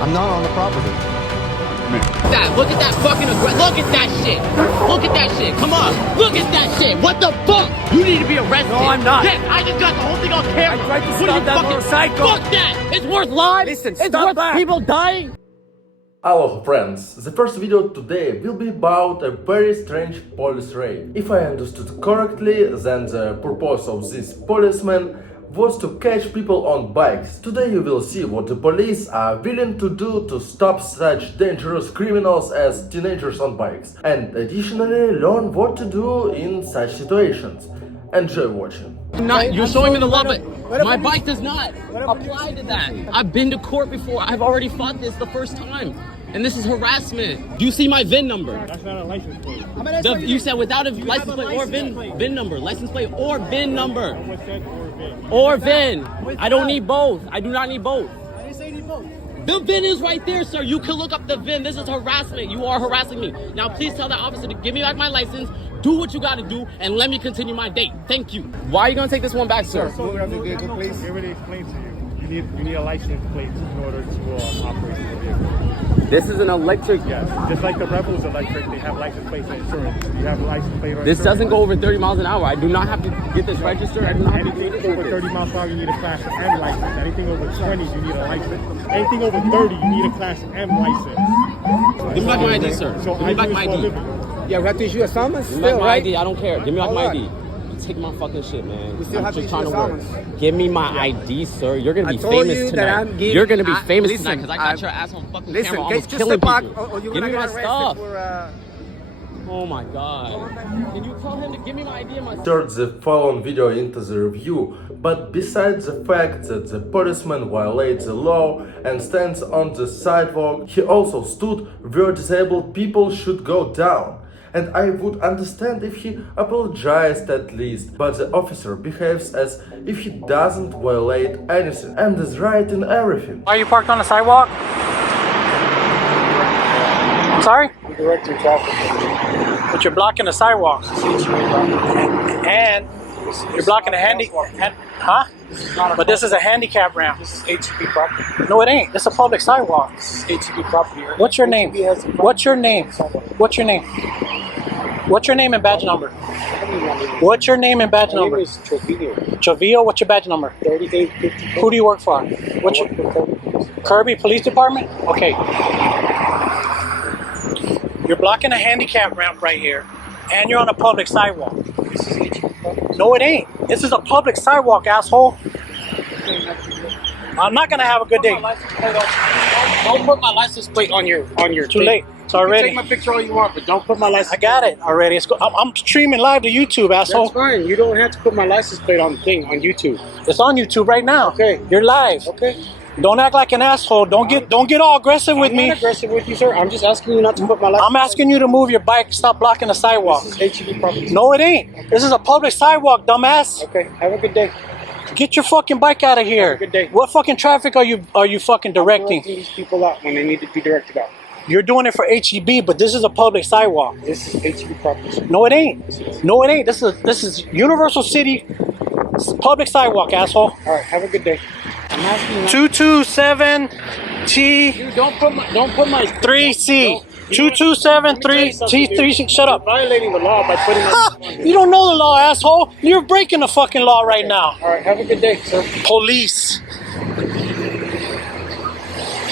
I'm not on the property. Look at that fucking look at that shit. Look at that shit. Come on. Look at that shit. What the fuck? You need to be arrested. No, I'm not. Yes, I just got the whole thing on camera. I tried to stop that motorcycle. Fuck that. It's worth lives. Listen, it's stop worth that. people dying. Hello friends, the first video today will be about a very strange police raid. If I understood correctly, then the purpose of this policeman was to catch people on bikes. Today you will see what the police are willing to do to stop such dangerous criminals as teenagers on bikes, and additionally learn what to do in such situations. Enjoy watching. You're showing me the law, but my bike does not apply to that. I've been to court before. I've already fought this the first time. And this is harassment. Do you see my VIN number? That's not a license plate. You said without a license plate or VIN number. License plate or VIN number. What said Or VIN. I don't need both. I do not need both. I didn't say you need both. The VIN is right there, sir. You can look up the VIN. This is harassment. You are harassing me. Now, please tell that officer to give me back my license, do what you got to do, and let me continue my date. Thank you. Why are you going to take this one back, sir? So we have the vehicle, please. It already explained to you. You need a license plate in order to operate the vehicle. This is an electric. Yes, just like the Rebel's electric, they have license plates and insurance. You have a license plate or This insurance. doesn't go over 30 miles an hour. I do not have to get this registered. I do not have to do Anything anything over with 30 this. miles per hour, you need a class M license. Anything over 20, you need a license. Anything over 30, you need a class M license. Give me back my ID, sir. So Give me back my ID. Yeah, we have to issue a summons Give me back still, my right? ID. I don't care. Give me back Hold my on. ID. Take my fucking shit, man. We still I'm have to just issue trying a to work. summons. Give me my ID, sir. You're gonna be I told famous you tonight. that I'm giving- You're gonna be famous listen, tonight because I got I'm- your ass on fucking Listen, camera, get almost just killing step back, people. or you're Give me gonna my get stuff. arrested for, Oh my god. Can you tell him to give me my ID and my Insert the following video into the review, but besides the fact that the policeman violates the law and stands on the sidewalk, he also stood where disabled people should go down. And I would understand if he apologized at least, but the officer behaves as if he doesn't violate anything and is right in everything. Why are you parked on the sidewalk? I'm sorry? Direct your traffic. But you're blocking the sidewalk. And you're blocking the huh? But this is a handicap ramp. This is HEB property. No, it ain't. It's a public sidewalk. This is HEB property. What's your name? What's your name? What's your name? What's your name and badge number? What's your name and badge My name number? is Trevino. Chavio, what's your badge number? 3850. Who do you work for? What's your Kirby Police Department? Okay. You're blocking a handicap ramp right here, and you're on a public sidewalk. This is HEB property. No, it ain't. This is a public sidewalk, asshole. I'm not gonna have a good day. Don't put my license plate on your Too thing. late. It's You can already. take my picture all you want, but don't put my license. I got it already. I'm streaming live to YouTube, asshole. That's fine. You don't have to put my license plate on the thing on YouTube. It's on YouTube right now. Okay. You're live. Okay. Don't act like an asshole. Don't get all aggressive with I'm me. not aggressive with you, sir. I'm just asking you not to put my license. I'm asking you to move your bike. Stop blocking the sidewalk. This is HEB property. No, it ain't. This is a public sidewalk, dumbass. Okay. Have a good day. Get your fucking bike out of here. Have a good day. What fucking traffic are you fucking directing? These people out when they need to be directed out. You're doing it for HEB, but this is a public sidewalk. This is HEB property. No, it ain't. No, it ain't. This is Universal City public sidewalk, asshole. All right. Have a good day. I'm asking you not 227 T Dude, don't put my 3C. 227 T3C. Shut up. violating the law by putting Ha! my You don't know the law, asshole. You're breaking the fucking law right now. All right. Have a good day, sir. Police.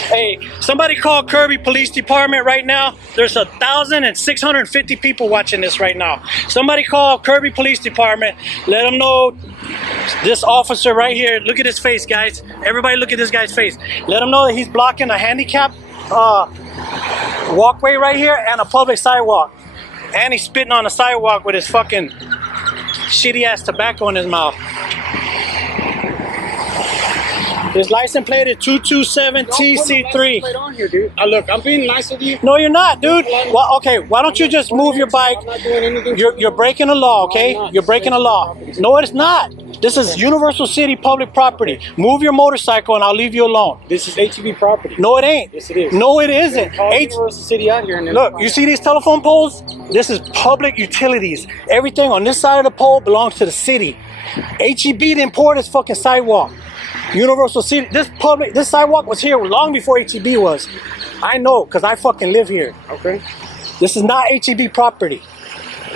Hey, somebody call Kirby Police Department right now. There's 1,650 people watching this right now. Somebody call Kirby Police Department. Let them know this officer right here. Look at his face, guys. Everybody look at this guy's face. Let him know that he's blocking a handicap walkway right here and a public sidewalk. And he's spitting on the sidewalk with his fucking shitty ass tobacco in his mouth. His license plate is 227 TC3. Plate on here, dude. Look, I'm being nice with you. No, you're not, dude. Well, okay, why don't you just move your bike? I'm not doing anything. You're breaking the law, okay? No, I'm not. You're breaking the law. No, it's not. This is Universal City public property. Move your motorcycle and I'll leave you alone. This is HEB property. No, it ain't. Yes, it is. No, it isn't. Call Universal City out here and then Look, you see these telephone poles? This is public utilities. Everything on this side of the pole belongs to the city. HEB didn't pour this fucking sidewalk. Universal City. This sidewalk was here long before HEB was. I know, because I fucking live here, okay? This is not HEB property.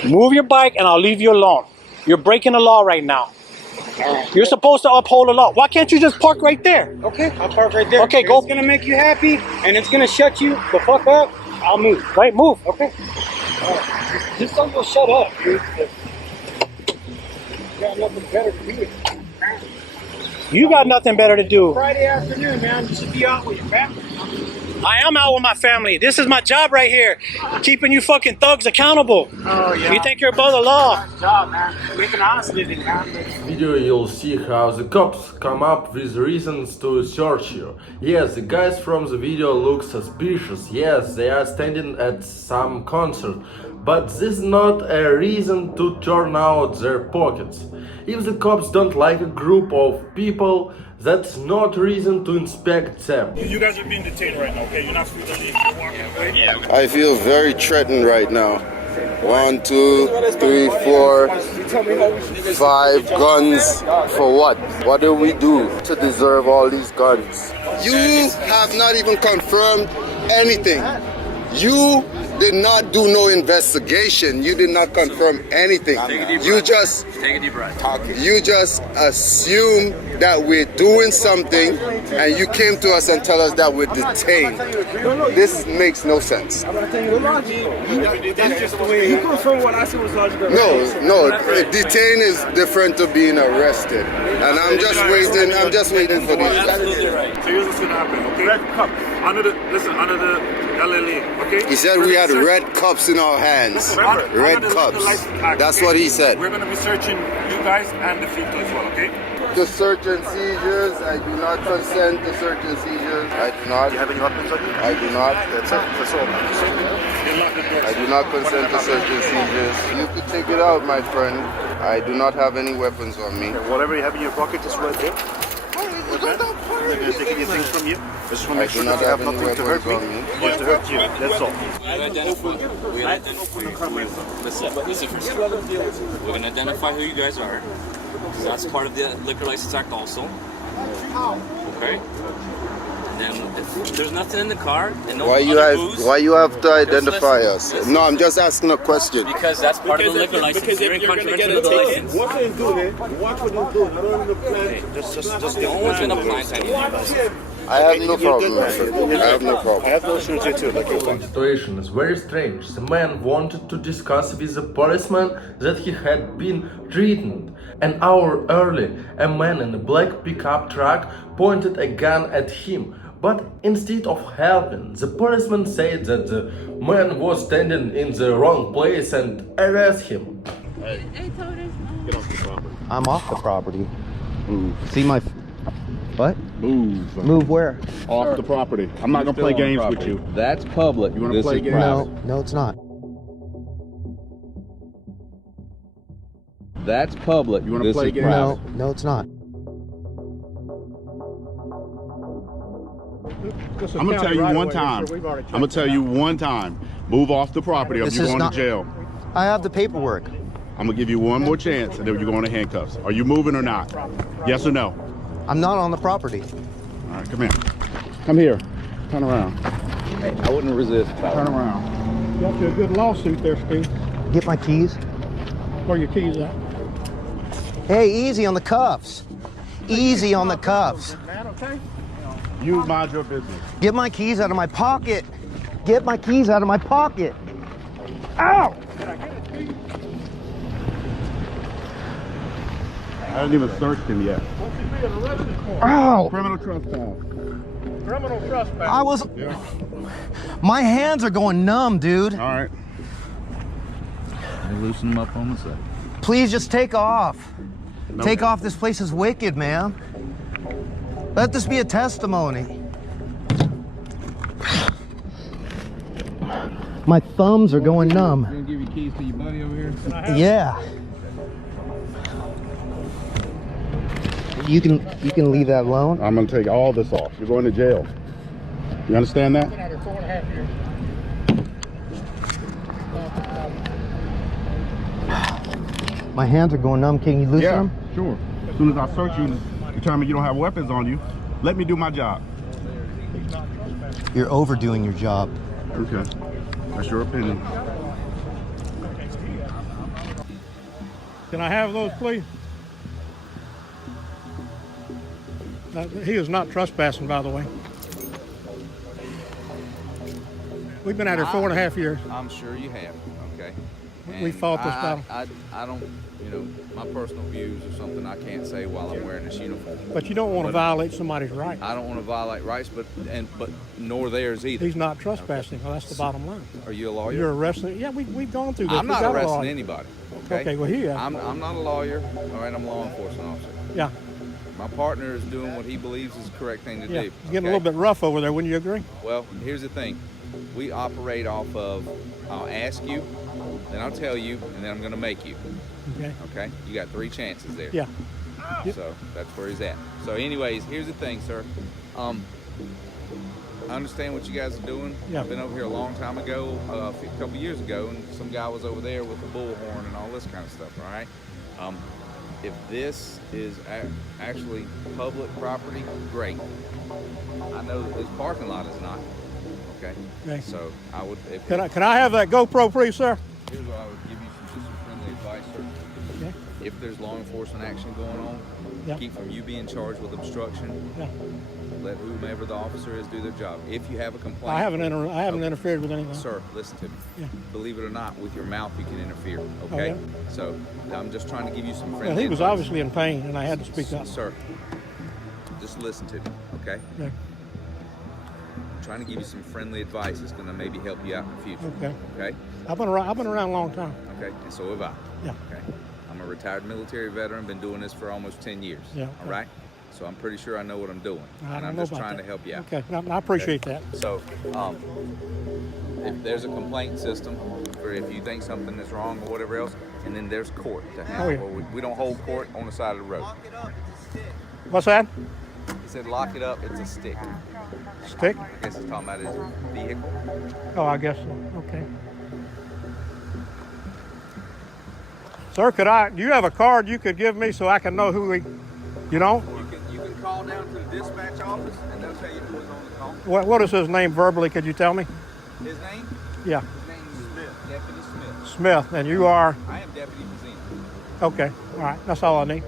Move your bike and I'll leave you alone. You're breaking the law right now. You're supposed to uphold the law. Why can't you just park right there? Okay, I'll park right there. Okay, If go. it's gonna make you happy and it's gonna shut you the fuck up, I'll move. Right, move. Okay? Just don't go shut up, dude. You got nothing better to do. You got nothing better to do. Friday afternoon, man. You should be out with your family. I am out with my family. This is my job right here. Keeping you fucking thugs accountable. Oh, yeah. You think you're above the law? Nice job, man. Make an honest living, man. Video you'll see how the cops come up with reasons to search you. Yes, the guys from the video look suspicious. Yes, they are standing at some concert. But this is not a reason to turn out their pockets. If the cops don't like a group of people, that's not reason to inspect them. You guys are being detained right now, okay? You're not free to leave. You're walking away. I feel very threatened right now. 1, 2, 3, 4, 5 guns. For what? What do we do to deserve all these guns? You have not even confirmed anything. You did not do no investigation. You did not confirm anything. You just Take a deep breath. You just assume that we're doing something and you came to us and tell us that we're detained. This makes no sense. That's just the way. You confirm what I said was logical. No, detain is different to being arrested. And I'm just waiting for this. So here's what's gonna happen, okay? Red cup. Under the LLA, okay? He said we had red cups in our hands. Red cups. That's what he said. We're gonna be searching you guys and the vehicle as well, okay? To search and seizures, I do not consent to search and seizures. I do not. Do you have any weapons on you? I do not. That's it. That's all. I do not consent to search and seizures. You could take it out, my friend. I do not have any weapons on me. Whatever you have in your pocket is right there. Okay? They're going to take any things from you. I just want to make sure that you have nothing to hurt me or to hurt you. That's all. Listen first. We're going to identify who you guys are. So that's part of the Liquor License Act also. Okay? And then if there's nothing in the car and no Why you have to identify us? Listen. No, I'm just asking a question. Because that's part of the liquor license. You're in contravention of the license. What can you do, man? What can you do? I don't understand. Just No one's going to blindside you. I have no problem, my friend. I have no problem. I have no issues with you too. Like you're fine. The situation is very strange. The man wanted to discuss with the policeman that he had been threatened. An hour earlier, a man in a black pickup truck pointed a gun at him. But instead of helping, the policeman said that the man was standing in the wrong place and arrest him. Get off the property. I'm off the property. See my... What? Move. Move where? Off the property. I'm not gonna play games with you. That's public. You wanna play games? No, it's not. That's public. You wanna play games? No, it's not. I'm gonna tell you one time. I'm gonna tell you one time. Move off the property or you're going to jail. I have the paperwork. I'm gonna give you one more chance and then you're going to handcuffs. Are you moving or not? Yes or no? I'm not on the property. All right, come here. Come here. Turn around. Hey, I wouldn't resist. Turn around. Got you a good lawsuit there, Steve. Get my keys. Where your keys at? Hey, easy on the cuffs. Easy on the cuffs. You mind your business. Get my keys out of my pocket. Get my keys out of my pocket. Ow! I haven't even searched him yet. Ow! Criminal trespass. Criminal trespass. My hands are going numb, dude. All right. Loosen them up on the side. Please just take off. No. Take off. This place is wicked, man. Let this be a testimony. My thumbs are going numb. Gonna give you keys to your buddy over here? Yeah. You can leave that alone. I'm gonna take all this off. You're going to jail. You understand that? My hands are going numb. Can you loosen them? Sure. As soon as I search you, the You're telling me you don't have weapons on you. Let me do my job. You're overdoing your job. Okay. That's your opinion. Can I have those, please? He is not trespassing, by the way. We've been out here 4.5 years. I'm sure you have, okay? We fought this battle. I don't, you know, my personal views or something I can't say while I'm wearing this uniform. But you don't want to violate somebody's rights. I don't want to violate rights, but nor theirs either. He's not trespassing. Okay. Well, that's the bottom line. Are you a lawyer? You're arresting. Yeah, we've gone through this. I'm not arresting anybody. Okay, well, here. I'm not a lawyer. All right, I'm a law enforcement officer. Yeah. My partner is doing what he believes is the correct thing to do. It's getting a little bit rough over there, wouldn't you agree? Well, here's the thing. We operate off of, I'll ask you, then I'll tell you, and then I'm going to make you. Okay. Okay? You got 3 chances there. Yeah. So that's where he's at. So anyways, here's the thing, sir. I understand what you guys are doing. Yeah. I've been over here a long time ago, a couple years ago, and some guy was over there with a bullhorn and all this kind of stuff, all right? If this is actually public property, great. I know that this parking lot is not. Okay. So I would. Can I have that GoPro, please, sir? Here's what I would give you some friendly advice, sir. Okay. If there's law enforcement action going on, keep from you being charged with obstruction. Yeah. Let whomever the officer is do their job. If you have a complaint, I haven't interfered with anything. Sir, listen to me. Yeah. Believe it or not, with your mouth you can interfere. Okay. Oh, yeah? So I'm just trying to give you some friendly. Well, he was advice. obviously in pain, and I had to speak up. Sir, just listen to me, okay? Okay. I'm trying to give you some friendly advice that's going to maybe help you out in the future. Okay. Okay. I've been around a long time. Okay, and so have I. Yeah. Okay. I'm a retired military veteran. Been doing this for almost 10 years. Yeah. All right. So I'm pretty sure I know what I'm doing, and I'm know just about trying that. to help you out. Okay. I appreciate that. So, if there's a complaint system for if you think something is wrong or whatever else, and then there's court to handle. Oh, yeah. Well, we don't hold court on the side of the road. What's that? He said, lock it up. It's a stick. Stick? I guess he's talking about his vehicle. Oh, I guess so. Okay. Sir, do you have a card you could give me so I can know who we, you know? You can call down to the dispatch office and they'll tell you who was on the call. What is his name verbally? Could you tell me? His name? Yeah. His name is Smith. Deputy Smith. Smith, and you are? I am Deputy Brazen. Okay. All right. That's all I need.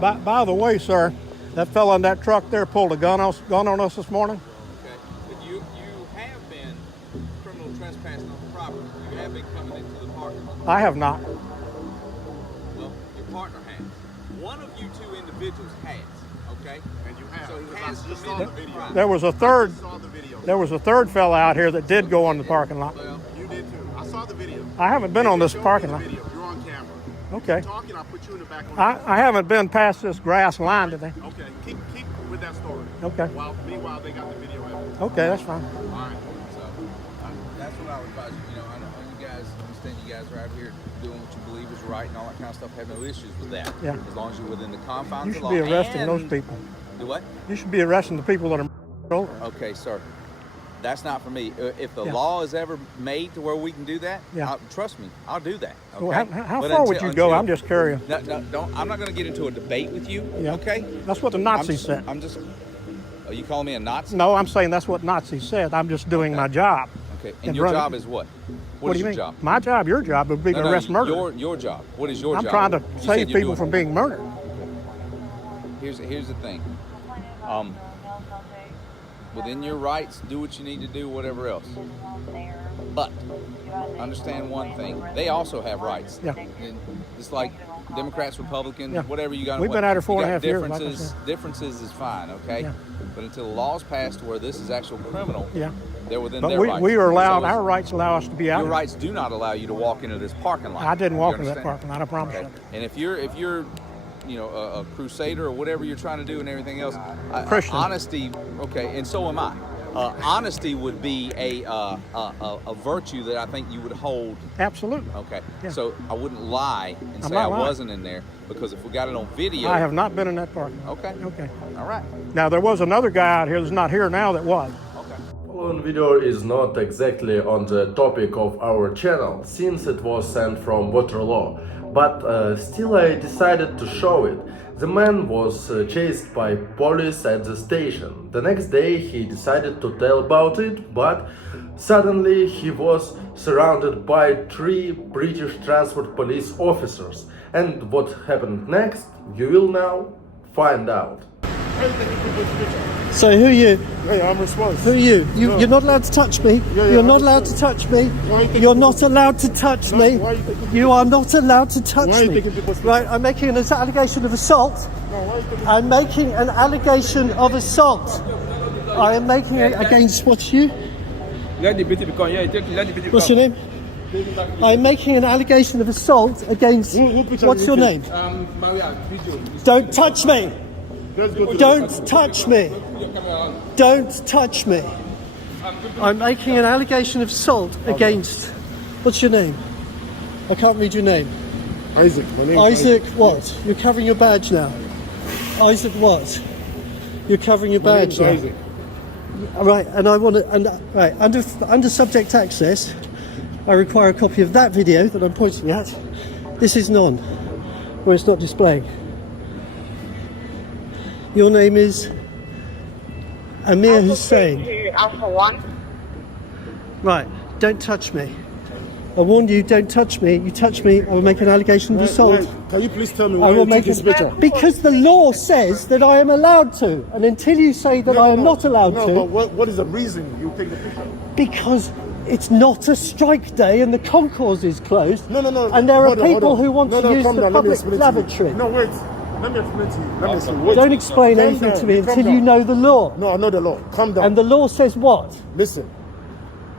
By the way, sir, that fellow in that truck there pulled a gun on us this morning. Okay. But you have been criminal trespassing on the property. You have been coming into the parking lot. I have not. Well, your partner has. One of you two individuals has. Okay. And you have. So he has just saw the video. There was a third. There was a third fellow out here that did go on the parking lot. Well, You did too. I saw the video. I haven't been on this parking lot. You're on camera. Okay. Talking, I'll put you in the back. I haven't been past this grass line today. Okay. Keep with that story. Okay. Meanwhile, they got the video evidence. Okay, that's fine. all right. So that's what I would advise you. You know, I know you guys understand. You guys are out here doing what you believe is right and all that kind of stuff. Have no issues with that. Yeah. As long as you're within the confines You of should the be law. arresting and those people. Do what? You should be arresting the people that are over. Okay, sir. That's not for me. If the Yeah. law is ever made to where we can do that, Yeah. trust me, I'll do that. Okay? Well, how But far would you go? I'm just curious. No, don't. I'm not going to get into a debate with you. Yeah. Okay. That's what the Nazis said. I'm just. Are you calling me a Nazi? No, I'm saying that's what Nazis said. I'm just doing my job. Okay. And your job is what? What is do you your mean? job? My job, your job would be to arrest murder. Your job. What is your I'm job? trying to You save said you're people doing- from being murdered. Here's the thing. Within your rights, do what you need to do, whatever else. But understand one thing: they also have rights. Yeah. And it's like Democrats, Republicans, Yeah. whatever you got. We've been at it 4.5 years, like I Differences, said. differences is fine, okay. Yeah. But until the law's passed to where this is actual criminal, Yeah. they're within But their rights. we are allowed, So it's- our rights allow us to be out. Your here. rights do not allow you to walk into this parking lot. I didn't walk You into that understand? parking lot, I promise Okay. you. And if you're you know, a crusader or whatever you're trying to do and everything else, Christian. honesty, okay, and so am I. Honesty would be a virtue that I think you would hold. Absolutely. Okay. Yeah. So I wouldn't lie and I'm say not I lying. wasn't in there, because if we got it on video. I have not been in that parking lot. Okay. Okay. All right. Now, there was another guy out here that's not here now that was. Following video is not exactly on the topic of our channel, since it was sent from water law, but still I decided to show it. The man was chased by police at the station. The next day he decided to tell about it, but suddenly he was surrounded by 3 British transport police officers. And what happened next, you will now find out. So who are you? Hey, I'm responsible. Who are you? You're not allowed to touch me. You're not allowed to touch me. You're not allowed to touch me. You are not allowed to touch me. Right, I'm making an allegation of assault. I'm making an allegation of assault. I am making it against what's you? What's your name? I'm making an allegation of assault against. What's your name? Don't touch me. Don't touch me. Don't touch me. I'm making an allegation of assault against. What's your name? I can't read your name. Isaac. My name Isaac what? You're covering your badge now. Isaac what? You're covering your badge now. Isaac. Right, and I want to. Right, under subject access, I require a copy of that video that I'm pointing at. This is none, where it's not displaying. Your name is Amir Hussein. Alpha 1. Right, don't touch me. I warned you, don't touch me. You touch me, I will make an allegation of assault. Can you please tell me I why will you make took this picture? Because the law says that I am allowed to, and until you say that I am not allowed to. No, but what is the reason you take the picture? Because it's not a strike day and the concourse is closed. No. And there are Hold on, people who want to use calm the down, let me public explain to you. lavatory. No, wait. Let me explain to you. Let me explain. Wait. Don't explain Calm anything down, to me calm until down. you know the law. No, I know the law. Calm down. And the law says what? Listen.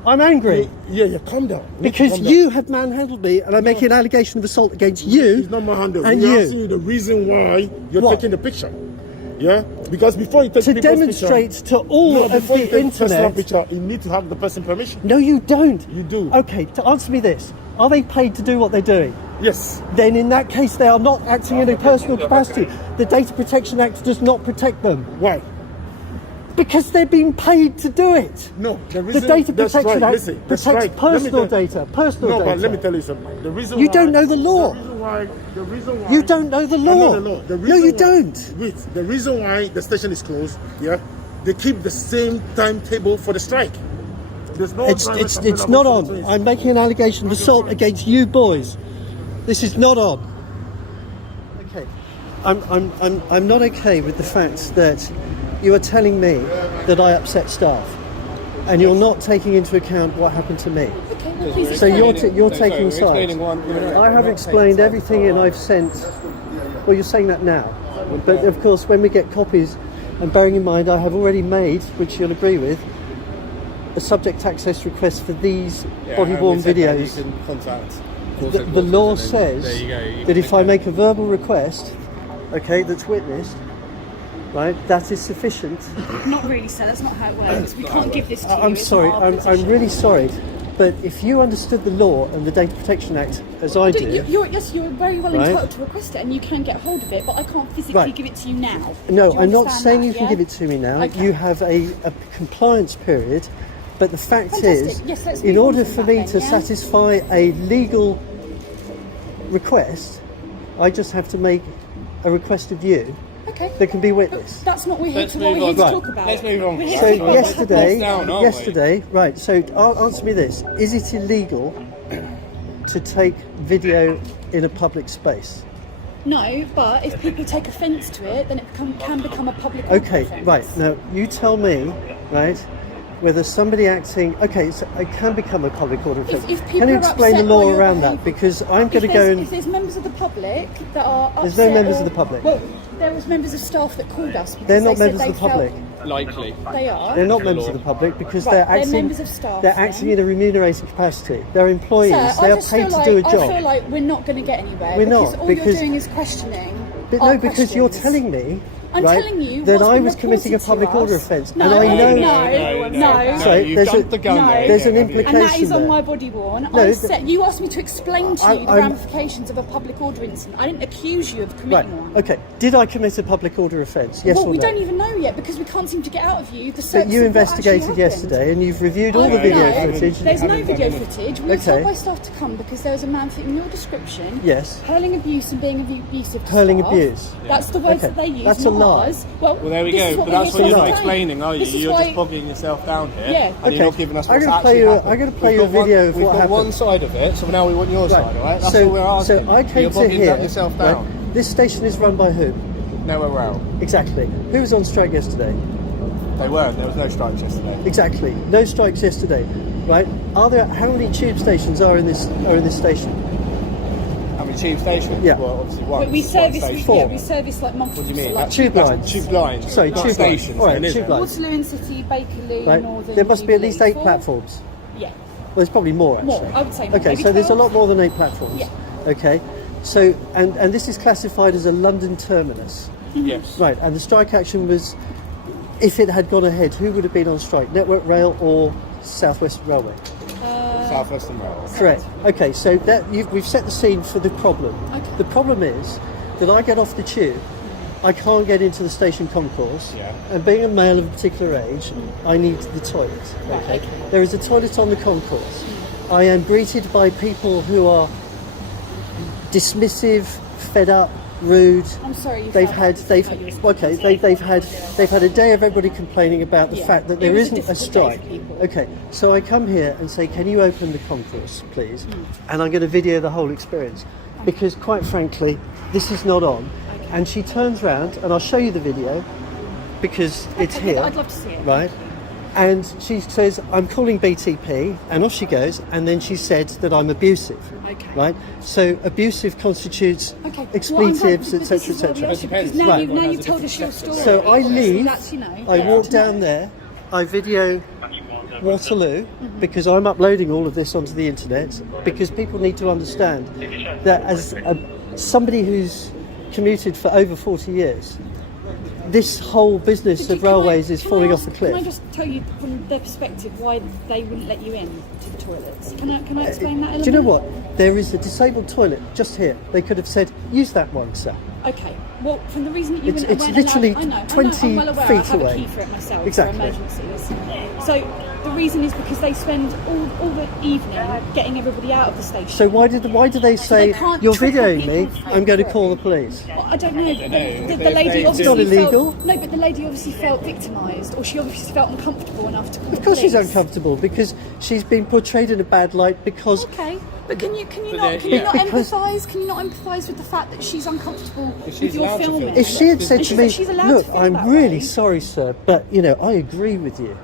I'm angry. Yeah, calm down. Because calm down. you have manhandled me and I'm making an allegation of assault against you. It's not manhandled. And We're you. asking you the reason why you're What? taking the picture. Yeah? Because before you take To people's demonstrate picture, to all of before you the take personal internet. picture, you need to have the person permission. No, you don't. You do. Okay, to answer me this. Are they paid to do what they're doing? Yes. Then in that case they are not acting in a personal capacity. The Data Protection Act does not protect them. Why? Because they're being paid to do it. No, The Data Protection Act Listen, that's protects right. personal data. Personal No, data. but let me tell you something. The reason You why, don't know the law. The reason why You don't know the I law. know the law. The No, reason you why- don't. Wait, the reason why the station is closed, yeah, they keep the same timetable for the strike. There's no It's available not for on. the trains. I'm making an allegation of assault against you boys. This is not on. Okay. I'm not okay with the fact that you are telling me that I upset staff, and you're not taking into account what happened to me. So you're taking sides. I have explained everything, and I've sent. Well, you're saying that now, but of course, when we get copies, and bearing in mind, I have already made, which you'll agree with, a subject access request for these body-worn videos. The law says that if I make a verbal request, okay, that's witnessed, right, that is sufficient. Not really, sir. That's not how it works. We can't give this to you. I'm It's sorry, not our I'm position. really sorry, but if you understood the law and the Data Protection Act as I do, Yes, you're very well Right. entitled to request it, and you can get hold of it, but I can't physically Right. give it to you now. no, Do you I'm not understand saying that, you can yeah? give it to me now. Okay. You have a compliance period, but the fact Fantastic. is, Yes, let's in move on order from for that me then, to yeah? satisfy a legal request, I just have to make a request of you Okay. that can be witnessed. That's not what we're here Let's to, what we're move here on. to Right. talk about. Let's move on. We're here So to talk about yesterday, Yesterday, right, so answer me this. Is it illegal to take video in a public space? No, but if people take offence to it, then it can become a public Okay, offence. right, now you tell me, right, whether somebody acting, okay, so it can become a public order offence. If people Can you are explain the upset by law your around that? behaviour- Because I'm going to go If and... there's members of the public that are upset... There's no members or- of the public. Well, there was members of staff that called us because They're not they said members of they the public. Likely. They are. They're not members of the public because Right, they're they're acting... members of staff, They're then. acting in a remunerated capacity. They're employees. Sir, they I are just paid feel to do a like, job. I feel like we're not going to get anywhere. We're because not, all because- you're doing is questioning But our no, because you're questions. telling me I'm right, telling you then what's I been was committing a reported public to order us. offence. No, And I know. no. Sorry, You've there's dumped the gun there there's an again, haven't you? implication And that is on there. my body worn. No, You asked me to explain to you the I'm- ramifications of a public order incident. I didn't accuse you of Right, committing one. okay. Did I commit a public order offence? Yes Well, or we no? don't even know yet because we can't seem to get out of you the But surface you of what actually investigated happened. yesterday and you've reviewed all the video footage. There's no video footage. We were Okay. told by staff to come because there was a man fitting your description. Yes. Hurling abuse and being abusive to Hurling staff. abuse. That's the words Okay. that they use, That's a not lie. ours. Well, Well, there we this go. is But we're that's here what you're to not explain. explaining, are you? This is You're why- just bogging yourself down here. Yeah. And you're not giving us I'm what's gonna actually play you. happened. I'm going to play We've you a got video of We've what got happened. one side of it, so now we want your side, all right? That's so, all we're asking. So I came you're to bogging here. yourself right, down. This station is run by who? Nowhere rail. Exactly. Who was on strike yesterday? They weren't. There was no strikes yesterday. Exactly. No strikes yesterday. Right? Are there? How many tube stations are in this station? How many tube stations? Yeah. Well, obviously one. But we One service, station. we service like multiple. What do you mean? Like That's Tube lines. Tube lines. Sorry, not tube lines. stations. All right, then, is tube it? lines. Waterloo and City, Bakerloo, Right. Northern. There must be at least 8 Jubilee. platforms. Yeah. Well, there's probably more actually. More, I would say more. Okay, Maybe so there's a 12. lot more than 8 platforms. Yeah. Okay. So and this is classified as a London terminus. Yes. Right, and the strike action was, if it had gone ahead, who would have been on strike? Network Rail or South Western Railway? South Western Rail. Correct. Okay, so we've set the scene for the problem. Okay. The problem is that I get off the tube, I can't get into the station concourse, Yeah. and being a male of a particular age, I need the toilet. Okay. There is a toilet on the concourse. I am greeted by people who are dismissive, fed up, rude. I'm sorry. They've had a day of everybody complaining about the Yeah. fact that It there was a isn't a difficult day strike. for people. Okay, so I come here and say, can you open the concourse, please? And I'm going to video the whole experience because, quite frankly, this is not on. And she turns around, and I'll show you the video because it's Okay, here. I'd love to see it. Right. And she says, I'm calling BTP, and off she goes, and then she said that I'm abusive. Okay. Right? So abusive constitutes Okay. expletives, Well, etc., etc. Because now, Right. now you've told us your story. So I leave, That's, you know, I yeah, walk to down know. there, I video Waterloo, because I'm uploading all of this onto the internet, because people need to understand that as somebody who's commuted for over 40 years, this whole business of railways is falling off the cliff. Can I just tell you from their perspective why they wouldn't let you in to the toilets? Can I explain that element? Do you know what? There is a disabled toilet just here. They could have said, use that one, sir. Okay. Well, from the reason that you It's- weren't it's allowed, literally I know, 20 I'm well aware. I feet have away. a key for it myself Exactly. for emergencies. So the reason is because they spend all the evening getting everybody out of the station. So why do they say, they can't you're trickle videoing me, people I'm going to through. call the police? Well, I don't know. The They- lady they- obviously It's not illegal. Felt, no, but the lady obviously felt victimised, or she obviously felt uncomfortable enough to call Of course the she's police. uncomfortable because she's been portrayed in a bad light because... Okay, but can you But not because- empathise? Can you not empathise with the fact that she's uncomfortable She's with your allowed to feel filming? If she had said And to me, she's allowed look, to feel I'm that really way. sorry, sir, but, I agree with you.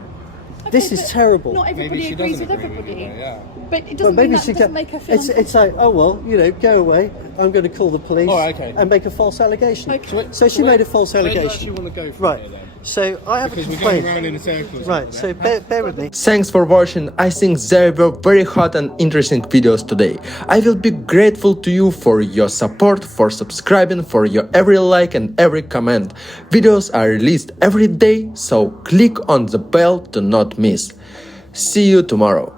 Okay, This is but terrible. Not Maybe everybody she agrees doesn't with agree with everybody. you, yeah. But it But doesn't, maybe mean that she doesn't can, make her feel it's like, oh, well, go away. I'm going to call the police Oh, okay. and make a false allegation. Okay. So she made a false Where do you allegation. actually want to go from Right. here, then? So I have Because a we're going complaint. around in a circle. Right, so bear with me. Thanks for watching. I think there were very hot and interesting videos today. I will be grateful to you for your support, for subscribing, for your every like and every comment. Videos are released every day, so click on the bell to not miss. See you tomorrow.